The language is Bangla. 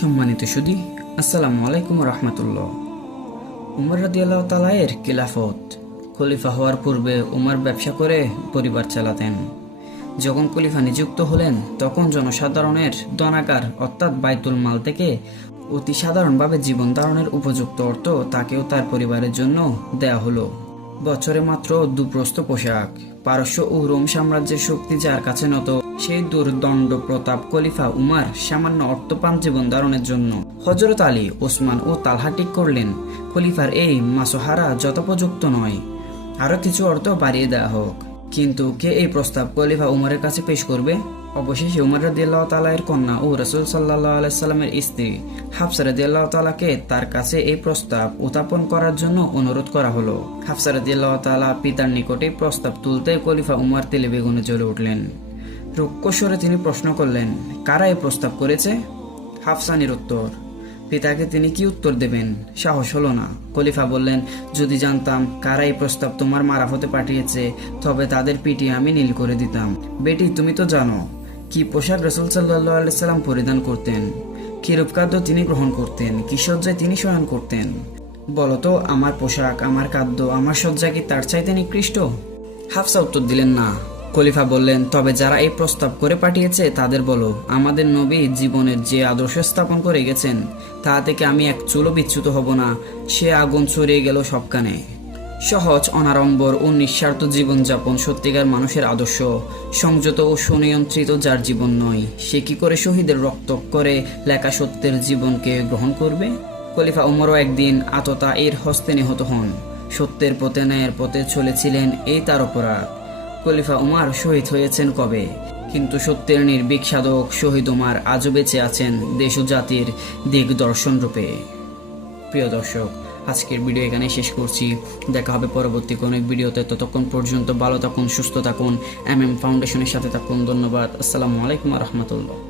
সম্মানিত সুদী, আসসালামু আলাইকুম রহমতুল্লাহ। উমর রাদিয়াল্লাহ তালায়ের খিলাফত। খলিফা হওয়ার পূর্বে উমর ব্যবসা করে পরিবার চালাতেন। যখন খলিফা নিযুক্ত হলেন, তখন জনসাধারণের দনাকার অর্থাৎ বাইতুল মাল থেকে অতি সাধারণভাবে জীবন ধারণের উপযুক্ত অর্থ তাকেও তার পরিবারের জন্য দেয়া হলো। বছরে মাত্র দুপ্রস্ত পোশাক। পারস্য ও রোম সাম্রাজ্যের শক্তি যার কাছে নত সেই দুর্দণ্ড প্রতাপ খলিফা উমার সামান্য অর্থ পান জীবন ধারণের জন্য। হজরত আলী, ওসমান ও তালহা ঠিক করলেন, খলিফার এই মাসোহারা যথোপযুক্ত নয়। আরও কিছু অর্থ বাড়িয়ে দেওয়া হোক। কিন্তু কে এই প্রস্তাব খলিফা উমরের কাছে পেশ করবে? অবশেষে উমর রাদিয়াল্লাহ তালায়ের কন্যা ও রসুল সাল্লাহ আলাইসাল্লামের স্ত্রী হাফসা রাদিয়াল্লাহ তালাকে তার কাছে এই প্রস্তাব উত্থাপন করার জন্য অনুরোধ করা হলো। হাফসা রাদিয়াল্লাহ তালা পিতার নিকটে প্রস্তাব তুলতে খলিফা উমার তেলে বেগুনে জ্বলে উঠলেন। রুক্ষস্বরে তিনি প্রশ্ন করলেন, কারা এই প্রস্তাব করেছে? হাফসানির উত্তর, পিতাকে তিনি কি উত্তর দেবেন? সাহস হলো না। খলিফা বললেন, যদি জানতাম কারা এই প্রস্তাব তোমার মারাফতে পাঠিয়েছে, তবে তাদের পিটি আমি নীল করে দিতাম। বেটি, তুমি তো জানো কি পোশাক রসুল সাল্লাহ আলাইসাল্লাম পরিধান করতেন কি রূপখাদ্য তিনি গ্রহণ করতেন, কি সজ্জায় তিনি শয়ন করতেন? বলতো আমার পোশাক, আমার খাদ্য, আমার সজ্জা কি তার চাইতে নিকৃষ্ট? হাফসা উত্তর দিলেন, না। খলিফা বললেন, তবে যারা এই প্রস্তাব করে পাঠিয়েছে, তাদের বলো, আমাদের নবী জীবনের যে আদর্শ স্থাপন করে গেছেন, তা থেকে আমি এক চুলো বিচ্যুত হব না। সে আগুন ছড়িয়ে গেল সবখানে সহজ, অনাড়ম্বর ও নিঃস্বার্থ জীবনযাপন সত্যিকার মানুষের আদর্শ, সংযত ও সুনিয়ন্ত্রিত যার জীবন নয়, সে কি করে শহীদের রক্ত করে, লেখা সত্যের জীবনকে গ্রহণ করবে? খলিফা উমরও একদিন আততা এর হস্তে নিহত হন। সত্যের পথে ন্যায়ের পথে চলেছিলেন এই তার অপরাধ খলিফা উমার শহীদ হয়েছেন কবে? কিন্তু সত্যের নির্ভীক সাধক শহীদ উমার আজও বেঁচে আছেন দেশ ও জাতির দিগদর্শন রূপে। প্রিয় দর্শক, আজকের ভিডিও এখানে শেষ করছি। দেখা হবে পরবর্তী কোনো ভিডিওতে। ততক্ষণ পর্যন্ত ভালো থাকুন, সুস্থ থাকুন। এম এম ফাউন্ডেশনের সাথে থাকুন। ধন্যবাদ। আসসালামু আলাইকুম রহমতুল্লাহ।